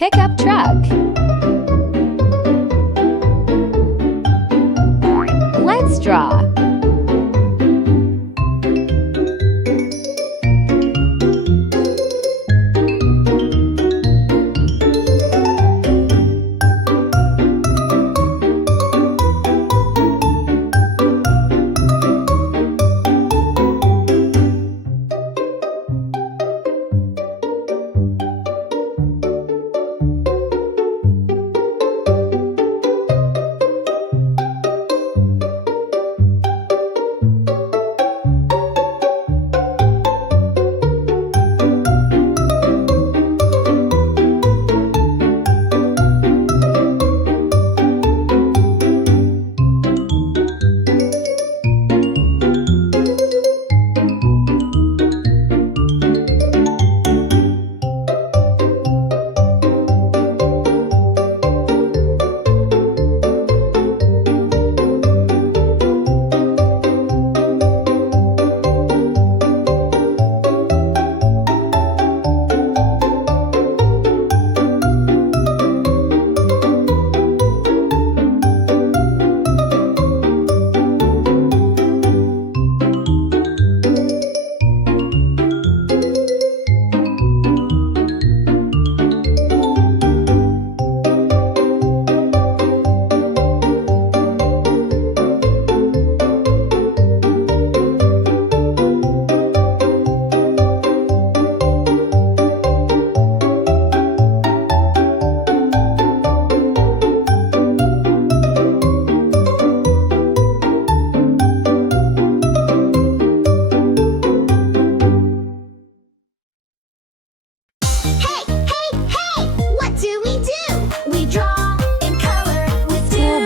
Pickup truck. Let's draw.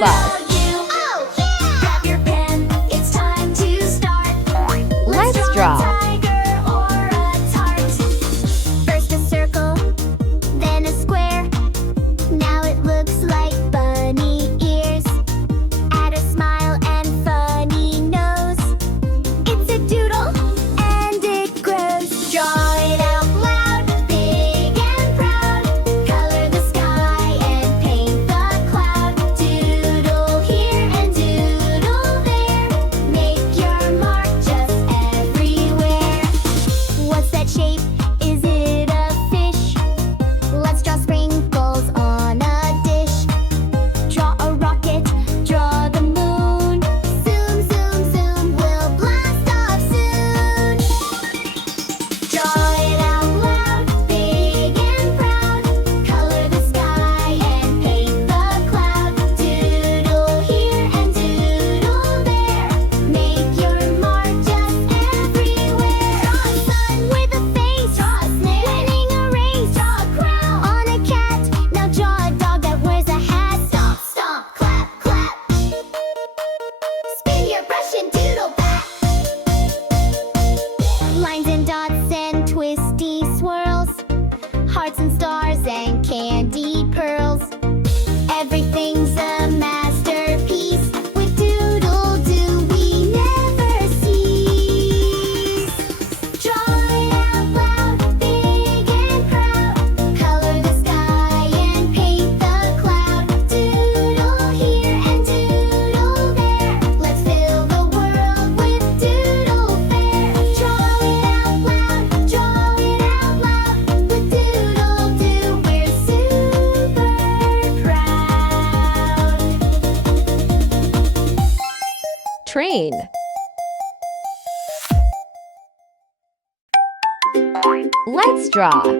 Bus. Grab your pen, it's time to start. Let's draw. A tiger or a tart. First a circle, then a square. Now it looks like bunny ears. Add a smile and funny nose. It's a doodle and it grows. Draw it out loud, big and proud. Color the sky and paint the cloud. Doodle here and doodle there. Make your mark just everywhere. What's that shape? Is it a fish? Let's draw sprinkles on a dish. Draw a rocket, draw the moon. Zoom, zoom, zoom, we'll blast off soon. Draw it out loud, big and proud. Color the sky and paint the cloud. Doodle here and doodle there. Make your mark just everywhere. Draw a sun with a face. Draw a snake winning a race. Draw a crown on a cat. Now draw a dog that wears a hat. Stomp, stomp, clap, clap. Spin your brush and doodle back. Lines and dots and twisty swirls. Hearts and stars and candy pearls. Everything's a masterpiece. With DoodleDoo we never cease. Draw it out loud, big and proud. Color the sky and paint the cloud. Doodle here and doodle there. Let's fill the world with doodle fair. Draw it out loud, draw it out loud. With DoodleDoo we're super proud. Train. Let's draw.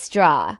Let's draw.